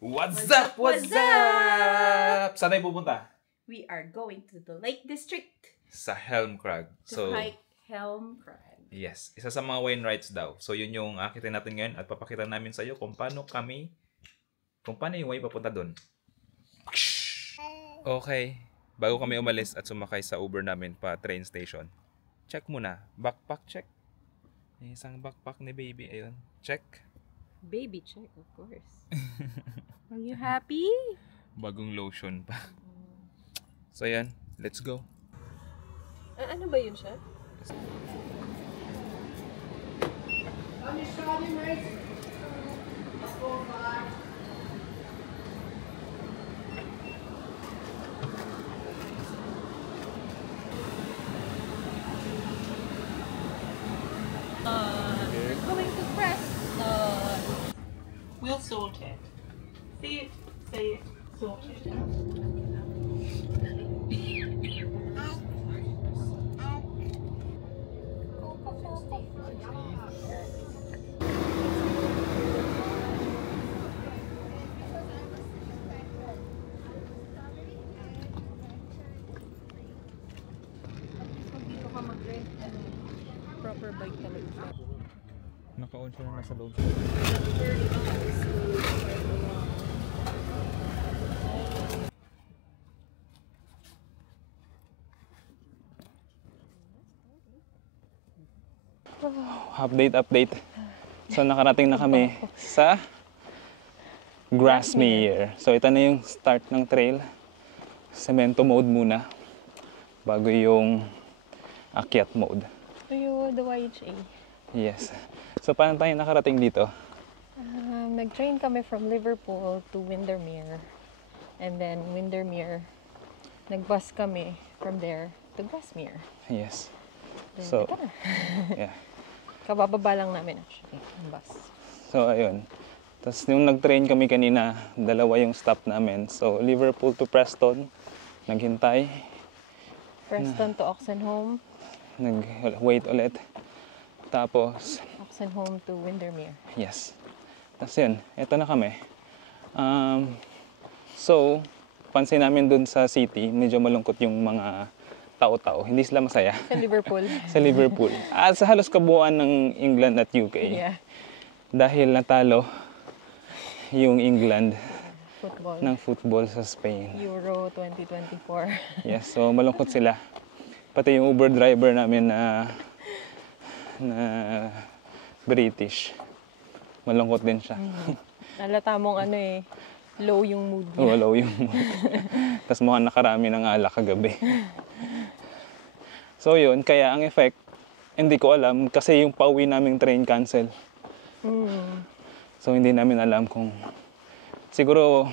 What's up? What's up? Saan tayo pupunta? We are going to the Lake District Sa Helm Crag. to hike Helm Crag. Yes. Isa sa mga wine rides daw. So, yun yung akitin natin ngayon at papakita namin sa iyo kung paano yung way papunta doon. Okay. Bago kami umalis at sumakay sa Uber namin pa train station, check muna. Backpack check. May isang backpack ni baby. Ayun. Check. Baby check, of course. Are you happy? Bagong lotion pa. So, yan. Let's go. Ano ba yun siya? We're going to Preston. We'll sort it. See it, say it, sort it. Proper bike talaga. Naka-on siya na nasa loob. Update. So nakarating na kami sa Grasmere. So ito na yung start ng trail. Cemento mode muna bago yung akyat mode. Ayun, the YHA. Yes. So paano tayo nakarating dito? Nag-train kami from Liverpool to Windermere. And then Windermere, nag-bus kami from there to Grasmere. Yes. Then, So, ito na. yeah. Kabababa lang namin actually, ang bus. So ayun. Tapos nung nag-train kami kanina, dalawa yung stop namin. So Liverpool to Preston, naghintay. Preston to Oxenholme, Nag-wait ulit. Tapos, Oxenholme to Windermere. yes. Tapos yun, eto na kami. So, pansin namin dun sa city, medyo malungkot yung mga tao-tao. Hindi sila masaya Sa Liverpool. sa Liverpool. At sa halos kabuuan ng England at UK. Yeah, Dahil natalo yung England football. ng football sa Spain. Euro 2024. Yes, so malungkot sila. Pati yung Uber driver namin na British. Malungkot din siya. Nalata mong low yung mood niya. Walaw yung mood. Tapos mukhang nakarami ng alak kagabi. So yun, kaya ang effect, hindi ko alam kasi yung pauwi naming train cancel. So hindi namin alam kung siguro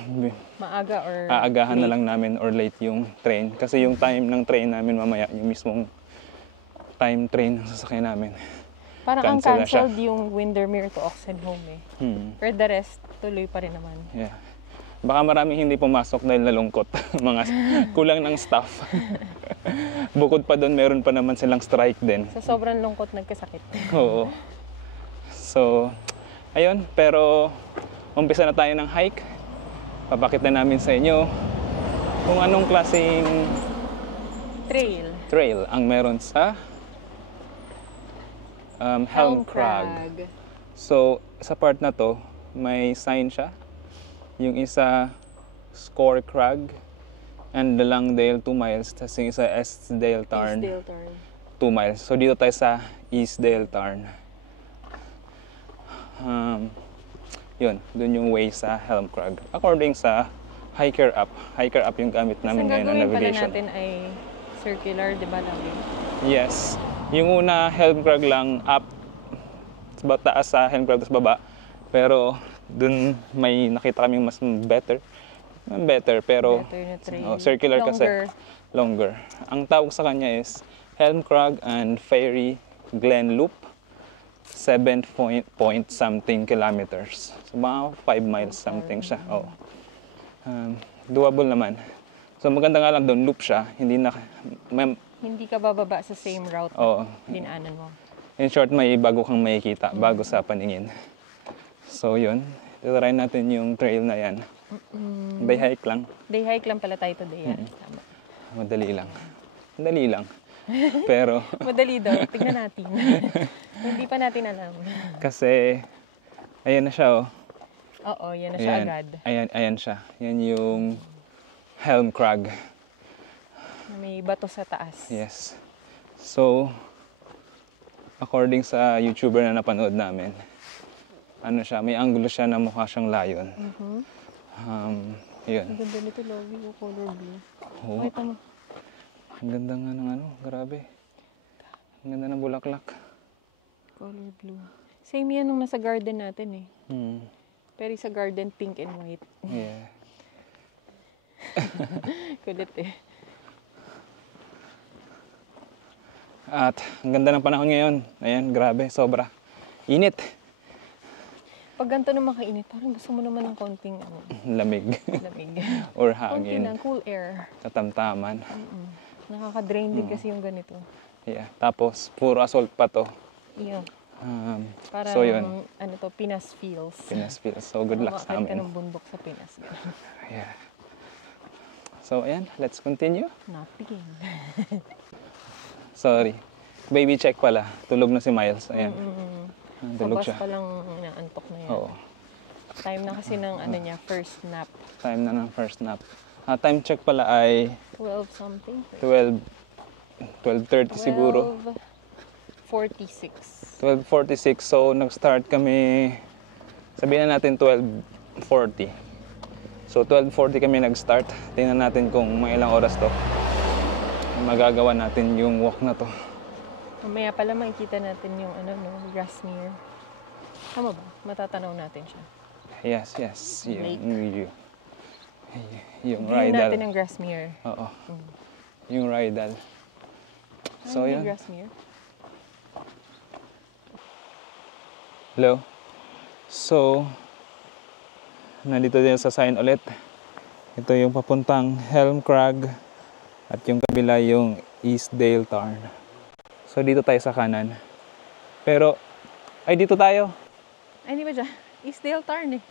Maaga or aagahan na late. lang namin or late yung train. Kasi yung time ng train namin mamaya, yung mismong time train ng sasakyan namin. Parang ang cancel na siya. canceled yung Windermere to Oxenholme eh. Pero the rest, tuloy pa rin naman. Yeah. Baka maraming hindi pumasok dahil nalungkot. Mga kulang ng staff. Bukod pa doon, meron pa naman silang strike din. Sa sobrang lungkot, nagkasakit. Oo. So, ayun. Pero, umpisa na tayo ng hike. Papakita namin sa inyo kung anong klaseng trail ang meron sa Helm Crag. So, sa part na to, may sign siya. Yung isa, Score Crag and the Langdale 2 miles. Tapos yung isa, Eastdale Tarn Eastdale Tarn. 2 miles. So, dito tayo sa Eastdale Tarn. Yun, dun yung way sa Helm Crag. According sa Hiker App. Hiker App yung gamit namin ngayon na Ang navigation. gagawin pala natin ay circular, di ba lagi? Yes. Yung una, Helm Crag lang, up. Taas sa Helm Crag, tapos baba. Pero dun may nakita kaming mas better. Pero Better na trail. circular kasi. Longer. Longer. Ang tawag sa kanya is Helm Crag and Fairy Glen Loop. 7 point something kilometers. So mga 5 miles something siya. Oh. Doable naman. So maganda nga lang doon, loop siya. Hindi ka bababa sa same route Oo. dinaanan mo. In short, may bago kang makikita bago sa paningin. So yun, try natin yung trail na yan. Day hike lang. Day hike lang pala tayo today. Tama. Madali lang. Madali lang. Pero, Madali daw. Tignan natin. Hindi pa natin alam. kasi, ayan na siya, oh. Oo, yan na siya Ayan. agad. Ayan siya. Yan yung Helm Crag. May bato sa taas. Yes. So, according sa YouTuber na napanood namin, ano siya, may angulo siya na mukha siyang lion. Yun. Ang ganda nito, Lovey, yung color blue. Oo. Ito mo. Ang ganda nga ng ano, grabe. Ang ganda ng bulaklak. Color blue. Same yan nung nasa garden natin eh. Hmm. Pero sa garden, pink and white. Yeah. Kulit eh. At ang ganda ng panahon ngayon. Ayan, grabe, sobra. Init. Pag ganito na makainit, parang gusto mo naman ng konting Lamig. lamig. Or Konti hangin. ng cool air. Katamtaman. Nakaka-drain din kasi yung ganito. Yeah. Tapos, puro assault pa to. Iyo. Parang, so yun, ano to, Pinas feels. Pinas feels. So good luck sa Makakit ka amin. ng bundok sa Pinas. Yeah. So ayan, let's continue. Not begin. Sorry. Baby check pala. Tulog na si Miles. Ayan. Tulog Sa bus siya. pa lang naantok na yan. Oo. Time na kasi ng ano niya, first nap. Time na ng first nap. Time check pala ay 12 something. 12:30 siguro. 12:46. 12:46. So nag-start kami, sabihin na natin 12:40. So 12:40 kami nag-start. Tingnan natin kung may ilang oras to. Magagawa natin yung walk na to. Mamaya pala makikita natin yung ano no, Grasmere. Tama ba? Matatanaw natin siya. Yes. Lake. Yung View Rydal. natin ang Grasmere. Oo. Yung Rydal. So Ano yun. yung Grasmere? Hello. So, nandito din sa sign ulit. Ito yung papuntang Helm Crag at yung kabila yung Eastdale Tarn. So, dito tayo sa kanan. Pero, ay dito tayo. Ay, di ba dyan? Eastdale Tarn eh.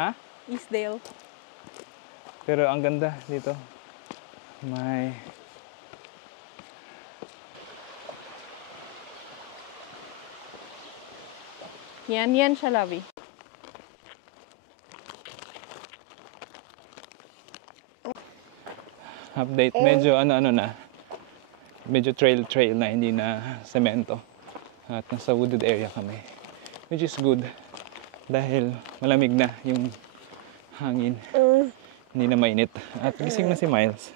Ha? Eastdale. Pero ang ganda dito. May... Yan siya, Lovey. update. Medyo ano na. Medyo trail na, hindi na semento. At nasa wooded area kami. Which is good. Dahil malamig na yung hangin. Hindi na mainit. At gising na si Miles.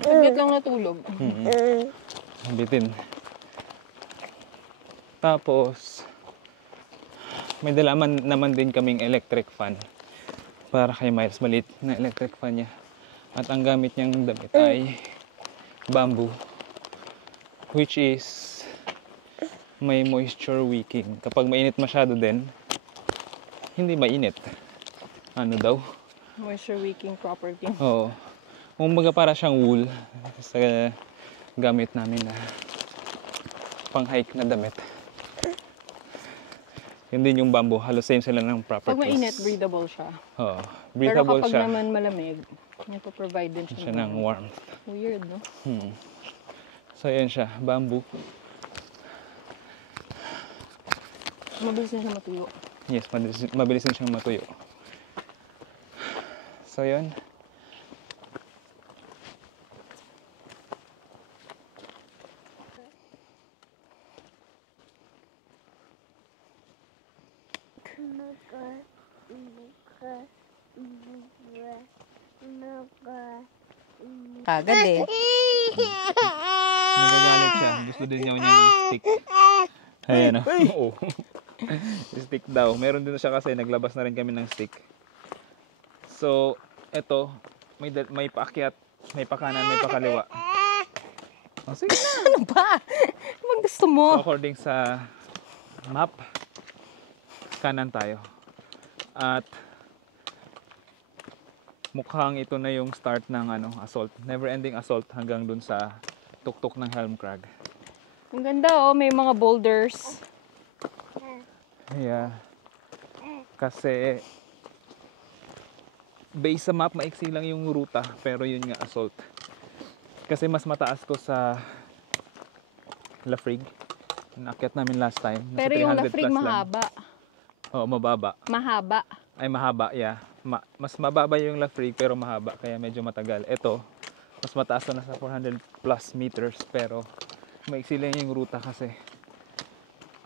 Saglit lang natulog. Bitin. Tapos, may dalaman naman din kaming electric fan. Para kay Miles, maliit na electric fan niya. At ang gamit niyang damit ay bamboo. Which is may moisture wicking. Kapag mainit masyado din, hindi mainit. Ano daw? Moisture wicking property. Oo. Kumbaga para siyang wool sa gamit namin na pang-hike na damit. Yun din yung bamboo. Halos same sila ng properties. Pag mainit, breathable siya. Oo. Pero Breathable kapag siya. naman malamig, nagpo-provide din Siya siya ng warmth. Weird, no? So, yan siya. Bamboo. Mabilis na siya matuyo. Yes, mabilis din siyang matuyo. So, yun. Agad eh. Nagagalit siya. Gusto din niya ng stick. Ayan o. Oo. Stick daw. Meron din siya kasi naglabas na rin kami ng stick. So, eto. May paakyat. May pakanan, may pakaliwa. Oh, sige na. Ano ba? Ano gusto So, mo? according sa map, kanan tayo. At mukhang ito na yung start ng assault. Never-ending assault hanggang dun sa tuktok ng Helm Crag. Ang ganda oh, may mga boulders. Yeah. Kasi Base sa map, maiksi lang yung ruta, pero yun nga, assault. Kasi mas mataas to sa Lafrig. Naakyat namin last time. Nasa Pero yung 300 Lafrig plus lang. mahaba. Oo, mababa. Mahaba. Ay, mahaba, yeah. Mas mababa yung Lafrig, pero mahaba, kaya medyo matagal. Ito, mas mataas to, nasa 400 plus meters, pero maiksi lang yung ruta kasi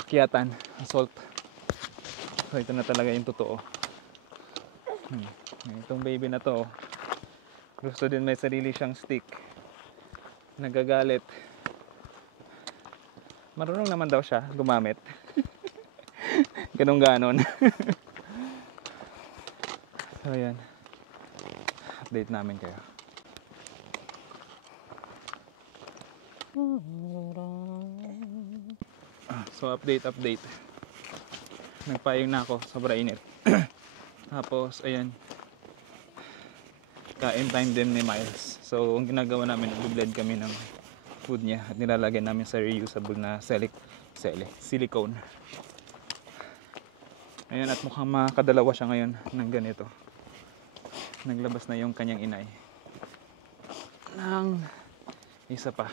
akyatan, assault. So ito na talaga yung totoo. Itong baby na to, gusto din may sarili siyang stick. Nagagalit. Marunong naman daw siya gumamit. Ganon. So yan. Update namin kayo. So update. Nagpayong na ako, sobra init. Tapos ayan, kain time din ni Miles. So ang ginagawa namin, nag-blend kami ng food niya at nilalagay namin sa reusable na silicone. Ayan, at mukhang makadalawa siya ngayon ng ganito. Naglabas na yung kanyang inay ng isa pa.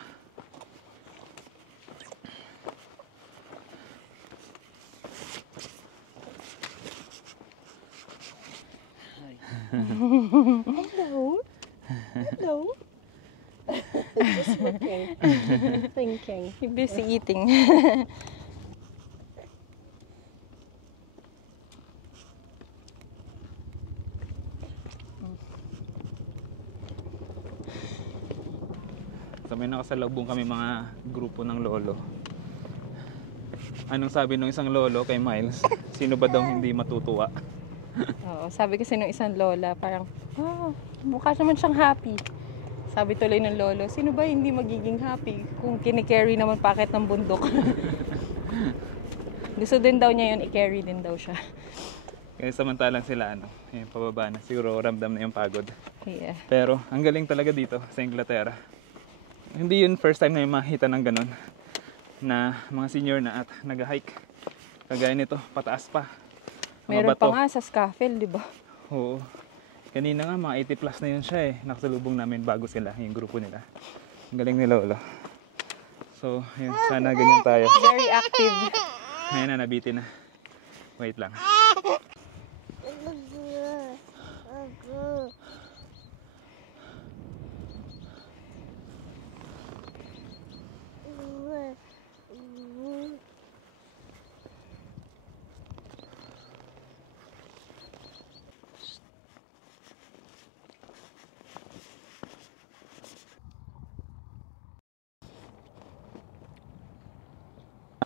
Hello. Just looking. Thinking. You're busy eating. So may nakasalubong kami mga grupo ng lolo. Anong sabi ng isang lolo kay Miles? Sino ba daw hindi matutuwa? Oo, sabi kasi ng isang lola, parang, mukha naman siyang happy. Sabi tuloy ng lolo, sino ba hindi magiging happy kung kinikerry naman packet ng bundok? Gusto din daw niya yun, i-carry din daw siya. Kaya samantalang sila pababa na. Siguro ramdam na yung pagod. Yeah. Pero ang galing talaga dito sa Inglaterra. Hindi yun first time na yung makita ng ganun. Na mga senior na at nag-hike. Kagaya nito, pataas pa. Meron pa nga sa Scafell, di ba? Oo. Kanina nga, mga 80 plus na yun siya eh. Nakasalubong namin bago sila, yung grupo nila. Ang galing ni Lolo. So, yun, sana ganyan tayo. Very active. Ngayon na, nabitin na. Wait lang.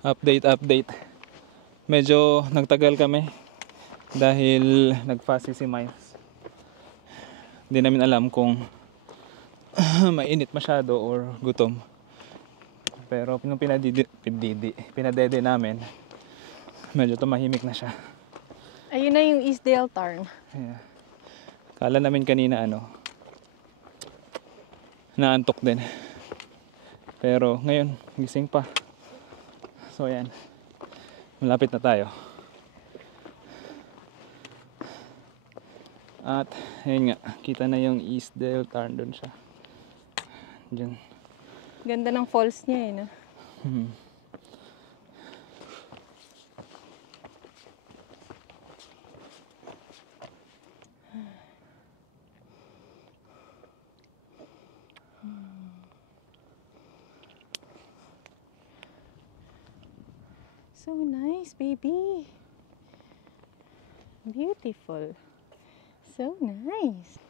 Update. Medyo nagtagal kami dahil nagfasi si Miles. Hindi namin alam kung mainit masyado or gutom. Pero nung pinadede namin, medyo tumahimik na siya. Ayun na yung Eastdale Tarn. Yeah. Kala namin kanina naantok din. Pero ngayon, gising pa. So ayan, malapit na tayo. At ayun nga, kita na yung Eastdale Tarn, doon siya. Diyan. Ganda ng falls niya eh, no? So nice, baby. Beautiful. So nice.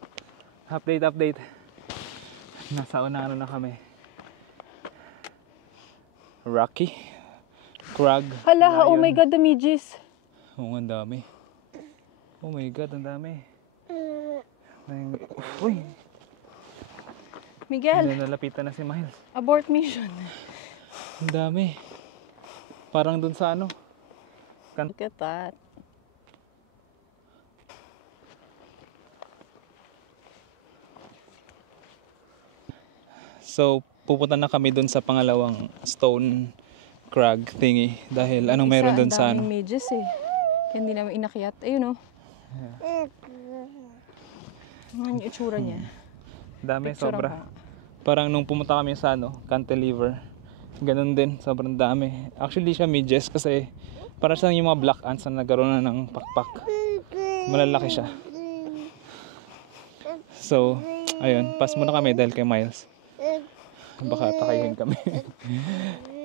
Update. Nasa unahan na kami. Rocky, Crag, Hala, oh Lion. my God, the midges. Oo, ang dami. Oh my God, ang dami. Uy, Miguel, nalapitan na si Miles. abort mission. Ang dami. Parang dun sa Look at that. So, pupunta na kami dun sa pangalawang stone crag thingy. Dahil anong meron dun sa Ang daming midges eh. Kaya hindi namin inakyat. Ayun oh. Ano yung itsura niya? Dami, Picture sobra. ang- Parang nung pumunta kami sa cantilever, ganun din, sobrang dami. Actually siya midges kasi para sa yung mga black ants na nagkaroon na ng pakpak. Malalaki siya. So, ayun, pass muna kami dahil kay Miles. Baka takayin kami.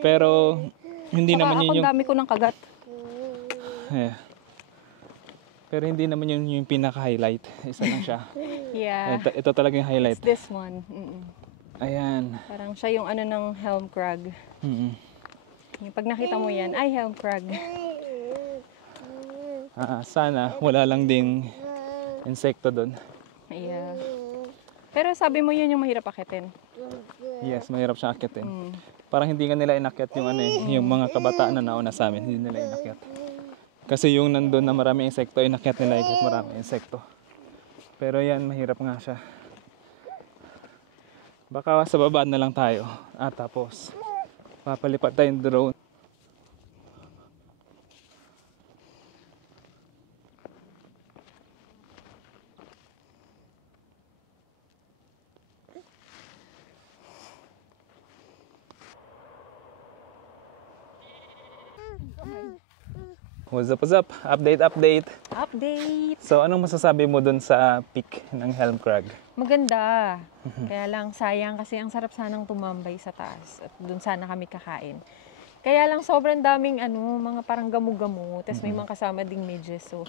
Pero hindi Saka naman ako yun yung dami ko ng kagat. yeah. Pero hindi naman yun yung pinaka-highlight. Isa lang siya. Yeah. Ito talaga yung highlight. It's this one. Mm-mm. Ayan. Parang siya yung ano ng helm crag. Mm-mm. Yung pag nakita mo yan, ay helm crag. Sana wala lang ding insekto doon. Yeah. Pero sabi mo yun yung mahirap akitin. Yes, mahirap siyang akitin. Mm. Parang hindi nga nila inakyat yung yung mga kabataan na nauna sa amin, hindi nila inakyat. Kasi yung nandun na maraming insekto, inakyat nila kahit maraming insekto. Pero yan, mahirap nga siya. Baka sa baba na lang tayo. Tapos papalipat tayong drone. What's up, what's up? Update. Update! So, anong masasabi mo dun sa peak ng Helm Crag? Maganda. Kaya lang sayang kasi ang sarap sanang tumambay sa taas. At dun sana kami kakain. Kaya lang sobrang daming mga parang gamu-gamu. Tapos may mga kasama ding midges. So,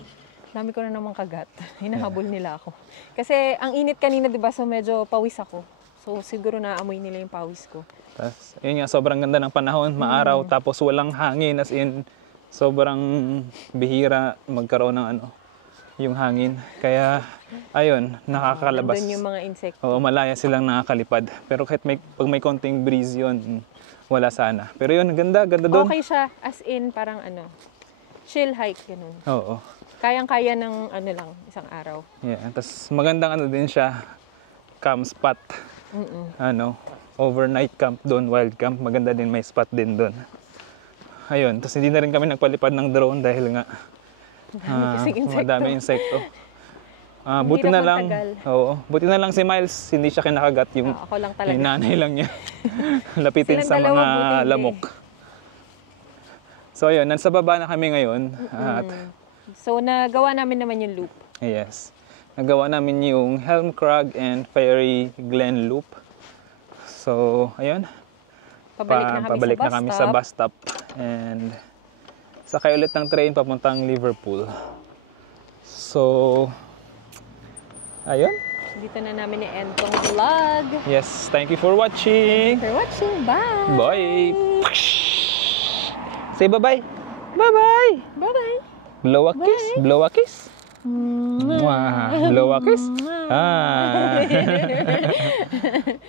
dami ko na namang kagat. Hinahabol nila ako. Kasi ang init kanina, di ba? So, medyo pawis ako. So, siguro naamoy nila yung pawis ko. Tapos, yun nga, sobrang ganda ng panahon, maaraw, tapos walang hangin, as in, sobrang bihira magkaroon ng yung hangin. Kaya, ayun, nakakalabas. Nandun yung mga insekto. Oo, malaya silang nakakalipad. Pero kahit pag may konting breeze yun, wala sana. Pero yun, ganda doon. Okay siya. As in, parang chill hike, ganun. Oo. Kayang-kaya ng lang, isang araw. Yeah, tapos magandang din siya, camp spot. Overnight camp doon, wild camp. Maganda din, may spot din doon. Ayun, tapos hindi na rin kami nagpalipad ng drone dahil nga madami insekto. Buti na lang, buti na lang si Miles, hindi siya kinakagat, yung Ako lang talaga. nanay lang niya. Lapitin Silang sa dalawa, mga buti hindi. lamok. So ayun, nasa baba na kami ngayon. At So, nagawa namin naman yung loop. yes, nagawa namin yung Helm Crag and Fairy Glen Loop. So ayun, Pabalik na kami sa bus stop. And sakay ulit ng train papuntang Liverpool. So ayun. Dito na namin i-end tong vlog. Yes, thank you for watching. For watching. Bye! Bye. Say bye-bye. Bye-bye. Bye-bye! Blow a kiss. Blow a kiss. Mwah. Blow a kiss.